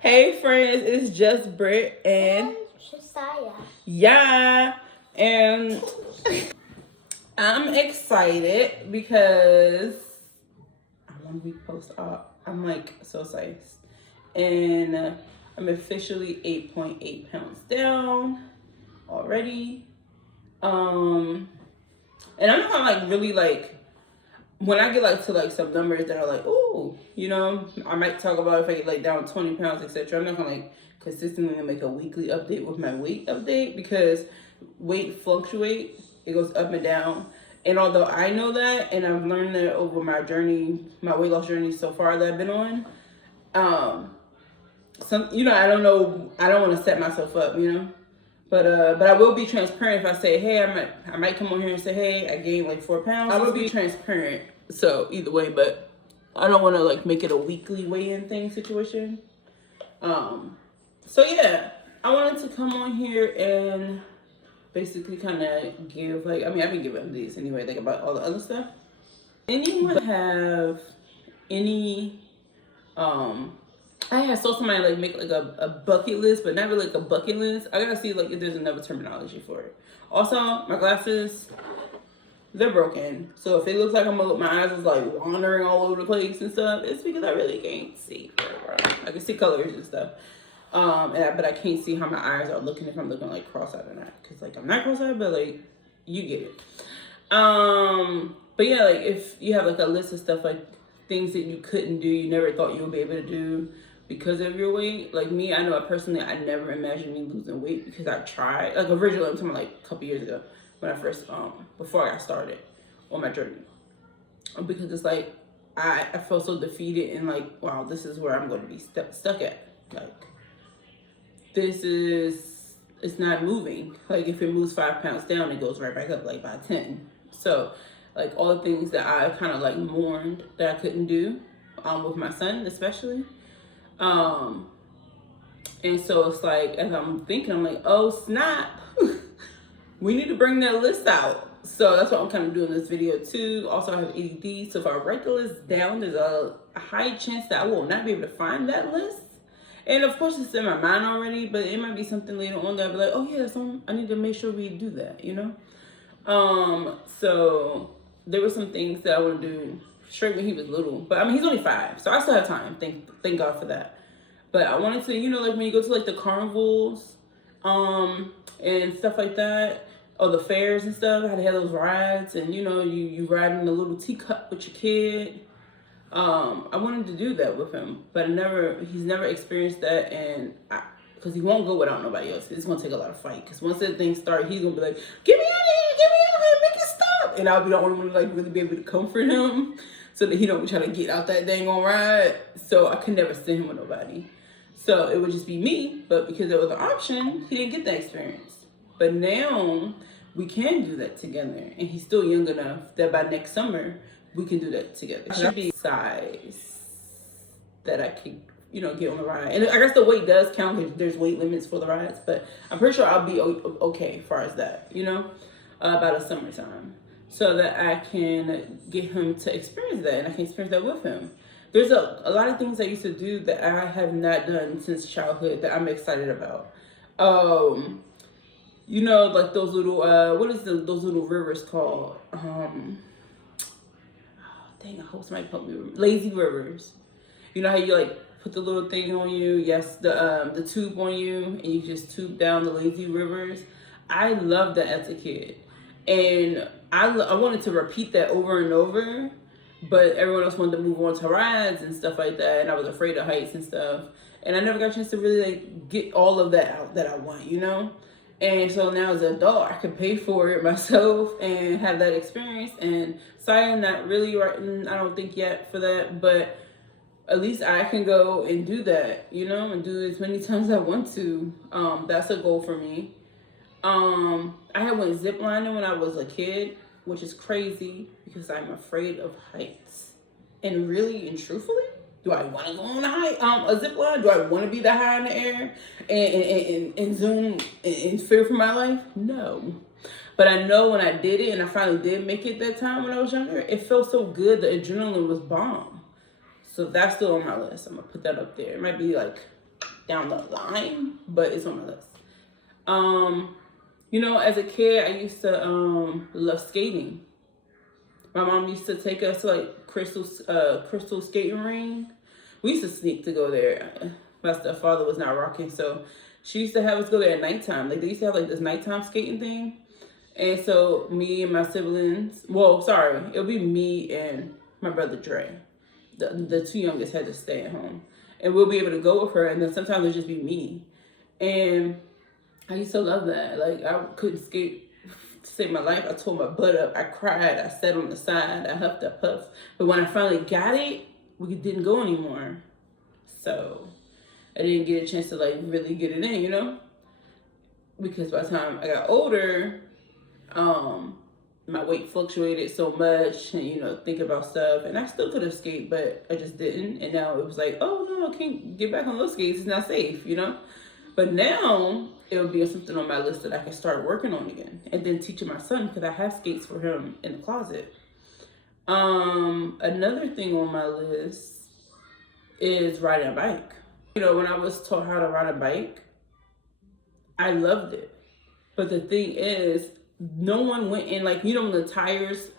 Hey friends, it's just Britt and Josiah. yeah, and I'm excited because I'm 1 week post op. I'm like so excited, and I'm officially 8.8 pounds down already. And I'm not like really like when I get like to like some numbers that are like, ooh, I might talk about if I get like down 20 pounds, etc. I'm not gonna like consistently make a weekly update with my weight update because weight fluctuate. It goes up and down. And although I know that and I've learned that over my journey, my weight loss journey so far that I've been on, I don't know, I don't want to set myself up, But I will be transparent if I say, hey, I might come on here and say, hey, I gained like 4 pounds. I will be transparent. So either way, but I don't want to like make it a weekly weigh-in thing situation. So yeah, I wanted to come on here and basically kind of give like, I've been giving these anyway, like about all the other stuff. Anyone have any, I saw somebody like make like a bucket list, but not really like a bucket list. I gotta see like if there's another terminology for it. Also, my glasses, they're broken. So if it looks like my eyes is like wandering all over the place and stuff, it's because I really can't see very well. I can see colors and stuff. But I can't see how my eyes are looking if I'm looking like cross-eyed or not. Cause like I'm not cross-eyed, but like you get it. But yeah, like if you have like a list of stuff like things that you couldn't do, you never thought you would be able to do because of your weight. Like me, I know I never imagined me losing weight because I tried. Like originally, I'm talking like a couple years ago when I first, before I got started on my journey. Because it's like, I felt so defeated and like, wow, this is where I'm going to be stuck at. Like, it's not moving. Like if it moves 5 pounds down, it goes right back up like by 10. So like all the things that I kind of like mourned that I couldn't do, with my son especially. And so it's like, as I'm thinking, I'm like, oh snap, we need to bring that list out. So that's what I'm kind of doing this video too. Also, I have ADD, so if I write the list down, there's a high chance that I will not be able to find that list. And of course, it's in my mind already, but it might be something later on that I'll be like, oh yeah, I need to make sure we do that, So there were some things that I want to do straight when he was little, but he's only 5, so I still have time. Thank God for that. But I wanted to, like when you go to like the carnivals, and stuff like that, or the fairs and stuff, how they have those rides, and you ride in a little teacup with your kid. I wanted to do that with him, but he's never experienced that, and because he won't go without nobody else. It's gonna take a lot of fight. Because once that thing starts, he's gonna be like, "Get me out of here! Make it stop!" And I'll be the only one to like really be able to comfort him, so that he don't try to get out that dang on ride. So I could never send him with nobody. So it would just be me. But because there was an option, he didn't get that experience. But now we can do that together, and he's still young enough that by next summer we can do that together. It should be size that I could, get on the ride. And I guess the weight does count because there's weight limits for the rides, but I'm pretty sure I'll be okay as far as that, by the summertime, so that I can get him to experience that, and I can experience that with him. There's a lot of things I used to do that I have not done since childhood that I'm excited about. Like those little, those little rivers called? Dang, I hope somebody help me. Lazy rivers. You know how you like put the little thing on you? Yes, the tube on you, and you just tube down the lazy rivers. I loved that as a kid, and I wanted to repeat that over and over, but everyone else wanted to move on to rides and stuff like that, and I was afraid of heights and stuff, and I never got a chance to really like get all of that out that I want, And so now as an adult, I can pay for it myself and have that experience. And sorry, I'm not really writing, I don't think yet for that, but at least I can go and do that, and do it as many times as I want to. That's a goal for me. I had went ziplining when I was a kid, which is crazy because I'm afraid of heights. And really and truthfully, do I want to go on a zip line? Do I want to be that high in the air and zoom in fear for my life? No. But I know when I did it and I finally did make it that time when I was younger, it felt so good. The adrenaline was bomb. So that's still on my list. I'm going to put that up there. It might be like down the line, but it's on my list. You know, as a kid, I used to love skating. My mom used to take us to like Crystal skating ring. We used to sneak to go there. My stepfather was not rocking, so she used to have us go there at nighttime. Like they used to have like this nighttime skating thing. And so me and my siblings, well, sorry, it would be me and my brother Dre. The two youngest had to stay at home. And we'll be able to go with her, and then sometimes it'll just be me. And I used to love that. Like, I couldn't skate to save my life. I tore my butt up. I cried. I sat on the side. I huffed, I puffed. But when I finally got it, we didn't go anymore. So I didn't get a chance to, like, really get it in, you know? Because by the time I got older, my weight fluctuated so much, and you know, think about stuff, and I still could have skated, but I just didn't. And now it was like, oh no, I can't get back on those skates, it's not safe, you know. But now it'll be something on my list that I can start working on again, and then teaching my son, because I have skates for him in the closet. Another thing on my list is riding a bike. You know, when I was taught how to ride a bike, I loved it, but the thing is, no one went in, like, you know, when the tires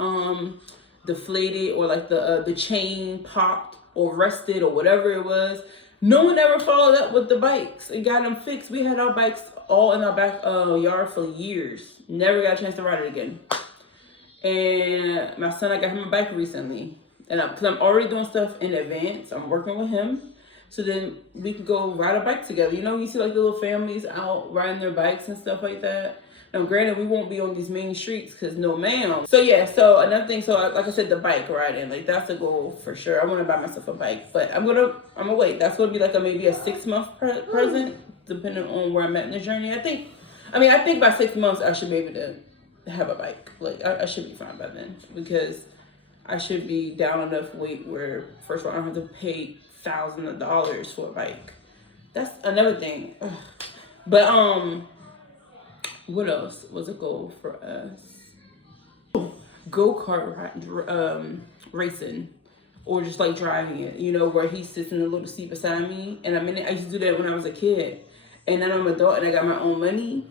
deflated, or like the chain popped or rusted or whatever it was, no one ever followed up with the bikes and got them fixed. We had our bikes all in our back yard for years. Never got a chance to ride it again. And my son, I got him a bike recently, and because I'm already doing stuff in advance, I'm working with him, so then we can go ride a bike together. You know, you see like the little families out riding their bikes and stuff like that. Now, granted, we won't be on these main streets because no ma'am. So yeah, so another thing, so like I said, the bike riding, like that's a goal for sure. I want to buy myself a bike, but I'm gonna wait. That's gonna be like maybe a 6-month present, depending on where I'm at in the journey. I think by 6 months I should be able to have a bike. Like I should be fine by then, because I should be down enough weight where, first of all, I don't have to pay thousands of dollars for a bike. That's another thing. Ugh. But what else was a goal for us? Go-kart racing, or just like driving it, you know, where he sits in the little seat beside me. And I used to do that when I was a kid. And now I'm an adult and I got my own money.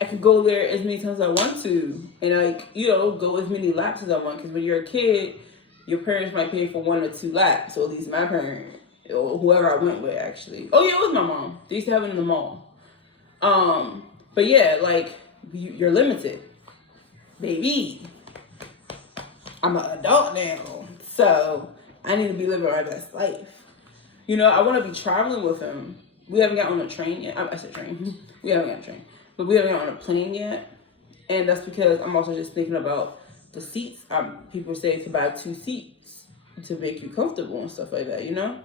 I could go there as many times as I want to. And like, you know, go as many laps as I want. Because when you're a kid, your parents might pay for 1 or 2 laps. Or at least my parents, or whoever I went with, actually. Oh yeah, it was my mom. They used to have it in the mall. But yeah, like, you're limited. Baby, I'm an adult now, so I need to be living my best life. You know, I want to be traveling with him. We haven't got on a train yet. I said train. We haven't got on a train. But we haven't got on a plane yet. And that's because I'm also just thinking about the seats. People say to buy 2 seats to make you comfortable and stuff like that, you know?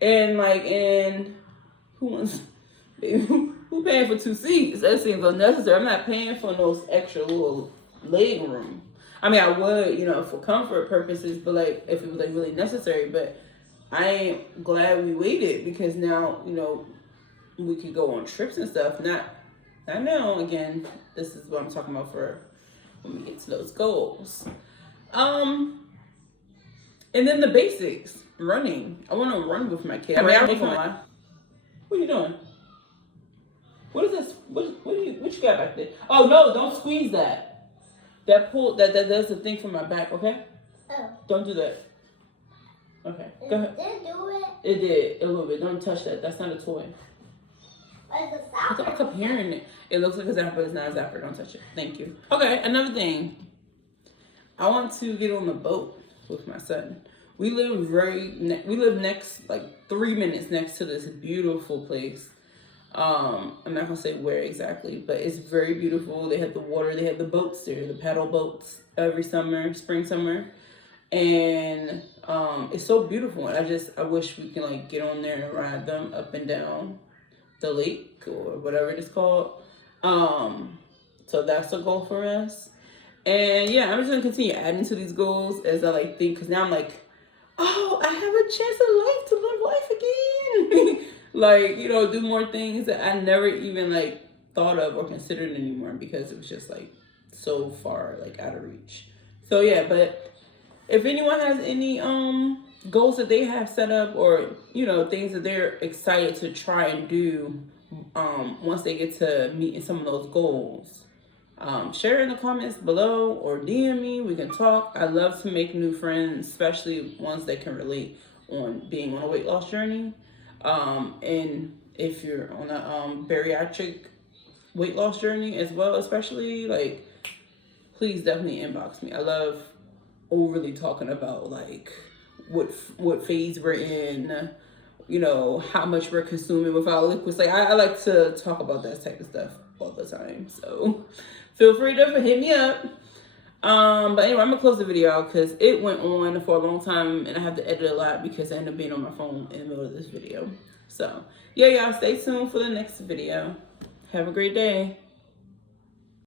And like, who wants... Who paying for 2 seats? That seems unnecessary. I'm not paying for those extra little leg room. I mean, I would, you know, for comfort purposes, but like if it was like really necessary. But I am glad we waited, because now, you know, we could go on trips and stuff. Not now. Again, this is what I'm talking about for when we get to those goals. And then the basics, running. I want to run with my kid. I mean, what are you doing? What is this? What you got back there? Oh no! Don't squeeze that. That does the thing for my back. Okay. Oh. Don't do that. Okay. Go ahead. Did it do it? It did a little bit. Don't touch that. That's not a toy. What is a zapper? I kept hearing it. It looks like a zapper, but it's not a zapper. Don't touch it. Thank you. Okay. Another thing. I want to get on the boat with my son. We live next, like 3 minutes next to this beautiful place. I'm not gonna say where exactly, but it's very beautiful. They have the water, they have the boats there, the paddle boats every summer, spring, summer. And it's so beautiful. And I wish we can like get on there and ride them up and down the lake or whatever it is called. So that's a goal for us. And yeah, I'm just gonna continue adding to these goals as I like think, because now I'm like, oh, I have a chance at life to live life again. Like, you know, do more things that I never even like thought of or considered anymore, because it was just like so far like out of reach. So yeah, but if anyone has any goals that they have set up, or you know, things that they're excited to try and do once they get to meeting some of those goals. Share in the comments below or DM me. We can talk. I love to make new friends, especially ones that can relate on being on a weight loss journey. And if you're on a bariatric weight loss journey as well, especially, like, please definitely inbox me. I love overly talking about like what phase we're in, you know, how much we're consuming without liquids. Like I like to talk about that type of stuff all the time. So feel free to hit me up. But anyway, I'm gonna close the video out because it went on for a long time and I have to edit a lot because I ended up being on my phone in the middle of this video. So yeah, y'all stay tuned for the next video. Have a great day.